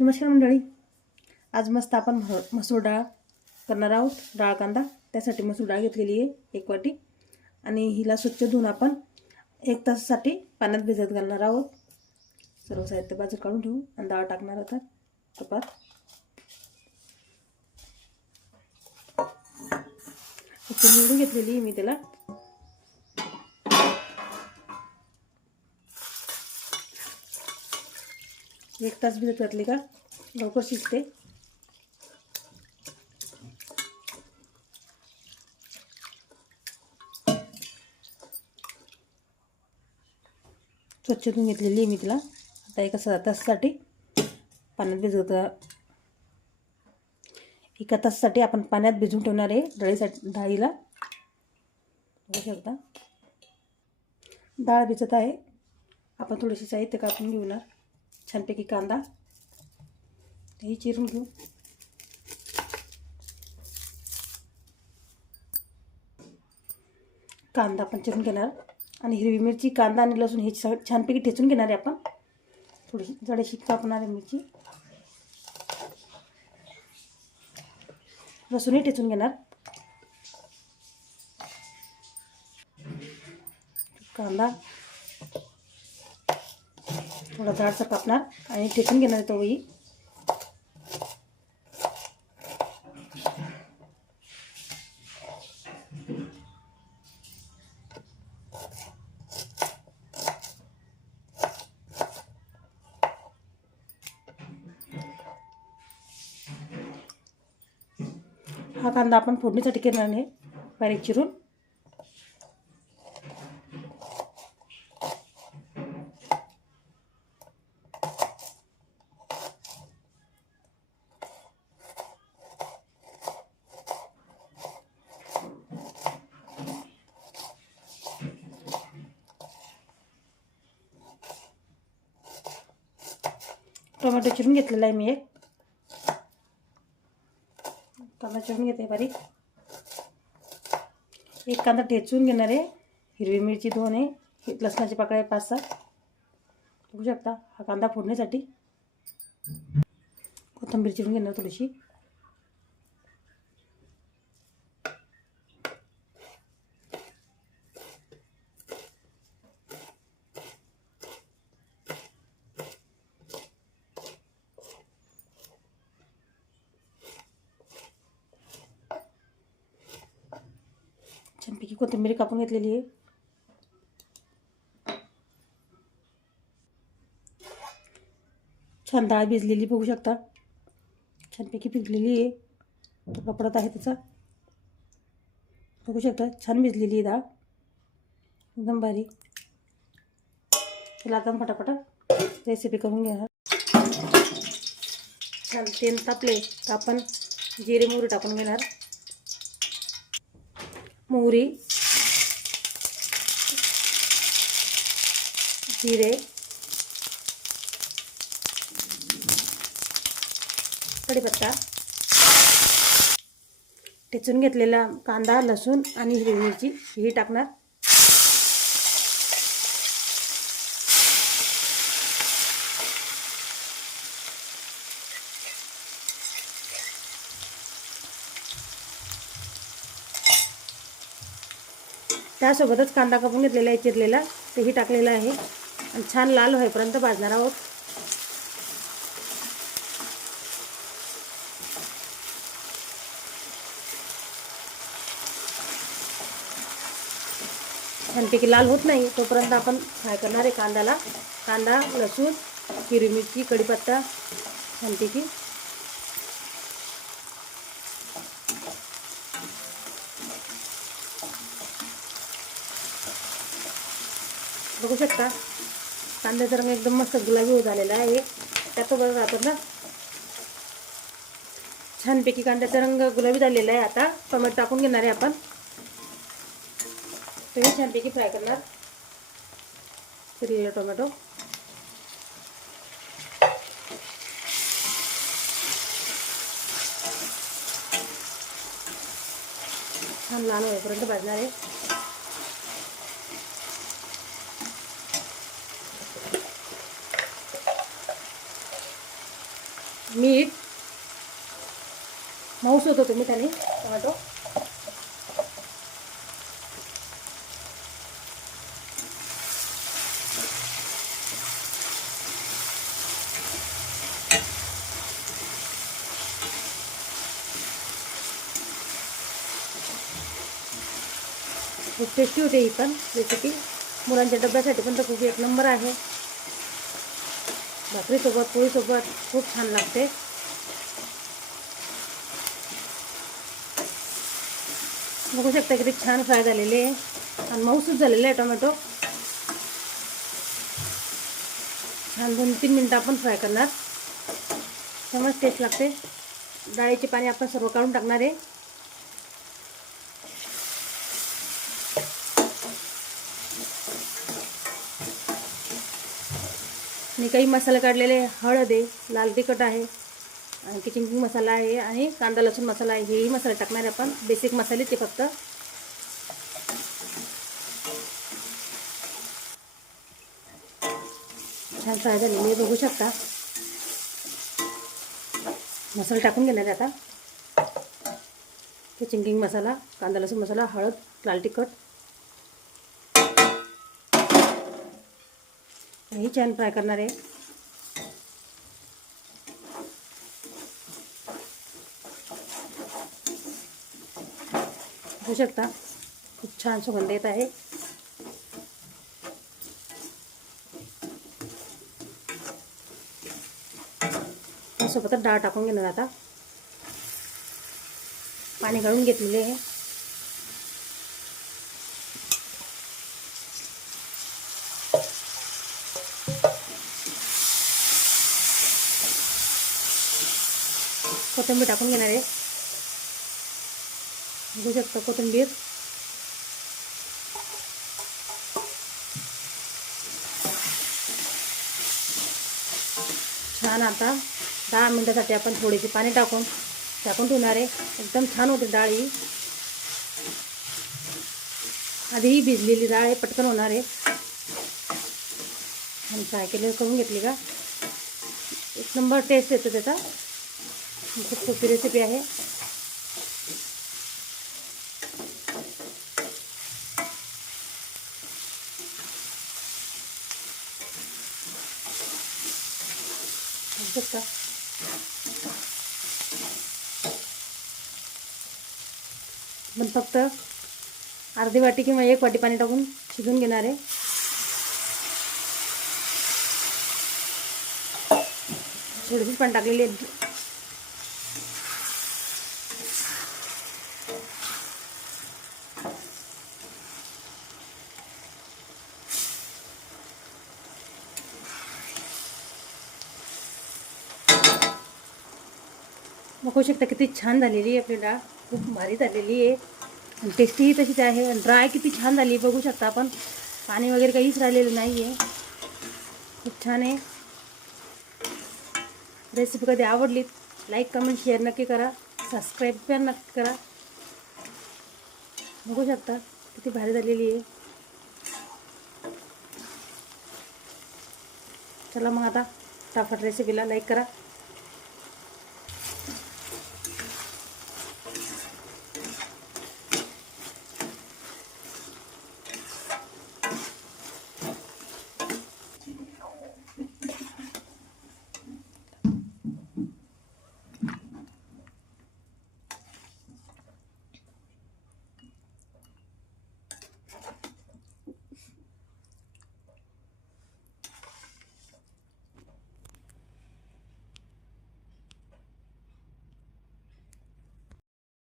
नमस्कार मंडळी. आज मस्त आपण म्ह- मसूर डाळ करणार आहोत. डाळ कांदा. त्यासाठी मसूर डाळ घेतलेली आहे एक वाटी. आणि हिला स्वच्छ धुवून आपण एक तासासाठी पाण्यात भिजत घालणार आहोत. सर्व साहित्य बाजू काढून ठेवू. आणि डाळ टाकणार आता तुपात निवडून घेतलेली आहे मी त्याला. एक तास भिजत घातली का? लवकर शिजते. स्वच्छ धुवून घेतलेली आहे मी तिला. आता एका सहा तासासाठी पाण्यात भिजवत एका तासासाठी आपण पाण्यात भिजून ठेवणार आहे डाळीसाठी डाळीला. बघू शकता डाळ भिजत आहे. आपण थोडीशी साहित्य कापून घेऊणार छानपैकी कांदा तेही चिरून घेऊ कांदा पण चिरून घेणार आणि हिरवी मिरची कांदा आणि लसूण हे छानपैकी ठेचून घेणार आहे आपण थोडीशी जडेशी कापणार आहे मिरची लसूणही ठेचून घेणार कांदा थोडा जाडसा कापणार आणि ठेचून घेणार तोही हा कांदा आपण फोडणीसाठी घेणार नाही बारीक चिरून. टोमॅटो चिरून घेतलेला आहे मी एक. कांदा चिरून घेते बारीक. एक कांदा ठेचून घेणार आहे. हिरवी मिरची दोन आहे. हे लसणाची पाकळ्या पाच सहा. बघू शकता हा कांदा फोडण्यासाठी. कोथिंबीर चिरून घेणार थोडीशी. छानपैकी कोथिंबीर कापून घेतलेली आहे. छान डाळ भिजलेली बघू शकता. छानपैकी भिजलेली आहे. तुकडा आहे त्याचा. बघू शकता छान भिजलेली आहे डाळ. एकदम भारी त्याला आता फटाफट रेसिपी करून घेणार. छान तेल तापले. तर आपण जिरे मोहरी टाकून घेणार. मोहरी जिरे कढीपत्ता ठेचून घेतलेला कांदा लसूण आणि हिरवी मिरची ही टाकणार. त्यासोबतच कांदा कापून घेतलेला आहे चिरलेला. तेही टाकलेला आहे. आणि छान लाल होईपर्यंत भाजणार आहोत. छानपैकी लाल होत नाही तोपर्यंत आपण फ्राय करणार आहे कांद्याला. कांदा लसूण हिरवी मिरची कढीपत्ता छानपैकी बघू शकता. कांद्याचा रंग एकदम मस्त गुलाबी होत आलेला आहे. त्यासोबत आपण ना छानपैकी कांद्याचा रंग गुलाबी झालेला आहे आता. टोमॅटो टाकून घेणार आहे आपण. तुम्ही छानपैकी फ्राय करणार. चिरलेला टोमॅटो. छान लाल होईपर्यंत भाजणार आहे. मीठ माऊस होतो तुम्ही त्याने टोमॅटो. खूप टेस्टी होते ही पण रेसिपी मुलांच्या डब्यासाठी पण तर खूप एक नंबर आहे. भाकरीसोबत पोळीसोबत खूप छान लागते. बघू शकता किती छान फ्राय झालेले आहे. आणि मऊसूच झालेले आहे टोमॅटो. छान दोन तीन मिनटं आपण फ्राय करणार. त्यामुळेच टेस्ट लागते. डाळीचे पाणी आपण सर्व काढून टाकणार आहे. आणि काही मसाले काढलेले हळद आहे लाल तिखट आहे आणि किचन किंग मसाला आहे आणि कांदा लसूण मसाला आहे. हेही मसाले टाकणार आहे आपण. बेसिक मसाले ते फक्त. छान फ्राय झालेली आहे बघू शकता. मसाला टाकून घेणार आहे आता. किचन किंग मसाला कांदा लसूण मसाला हळद लाल तिखट. ही छान फ्राय करणार आहे. होऊ शकता खूप छान सुगंध येत आहे. त्यासोबतच डाळ टाकून घेणार आता. पाणी काढून घेतलेले आहे. कोथिंबीर टाकून घेणार आहे. बघू शकता कोथिंबीर. छान आता दहा मिनटासाठी आपण थोडीशी पाणी टाकून टाकून ठेवणार आहे. एकदम छान होते डाळ ही. आधीही भिजलेली डाळ आहे पटकन होणार आहे. आणि फ्राय केलेलं करून घेतली का? एक नंबर टेस्ट येतो त्याचा. खूप सोपी रेसिपी बघू पण अर्धी वाटी किंवा एक वाटी पाणी टाकून शिजून घेणार आहे. थोडीशी पण टाकलेली आहे. बघू शकता किती छान आहे आपली डाळ. खूप भारी झालेली आहे. आणि टेस्टीही तशीच आहे. आणि छान बघू शकता आपण. पाणी वगैरे काहीच राहिलेलं नाही आहे छान आहे. रेसिपी कधी आवडली लाईक कमेंट शेअर नक्की करा. सबस्क्राईब पण नक्की करा. बघू शकता किती भारी आहे. चला मग आता टाफट रेसिपीला लाईक करा.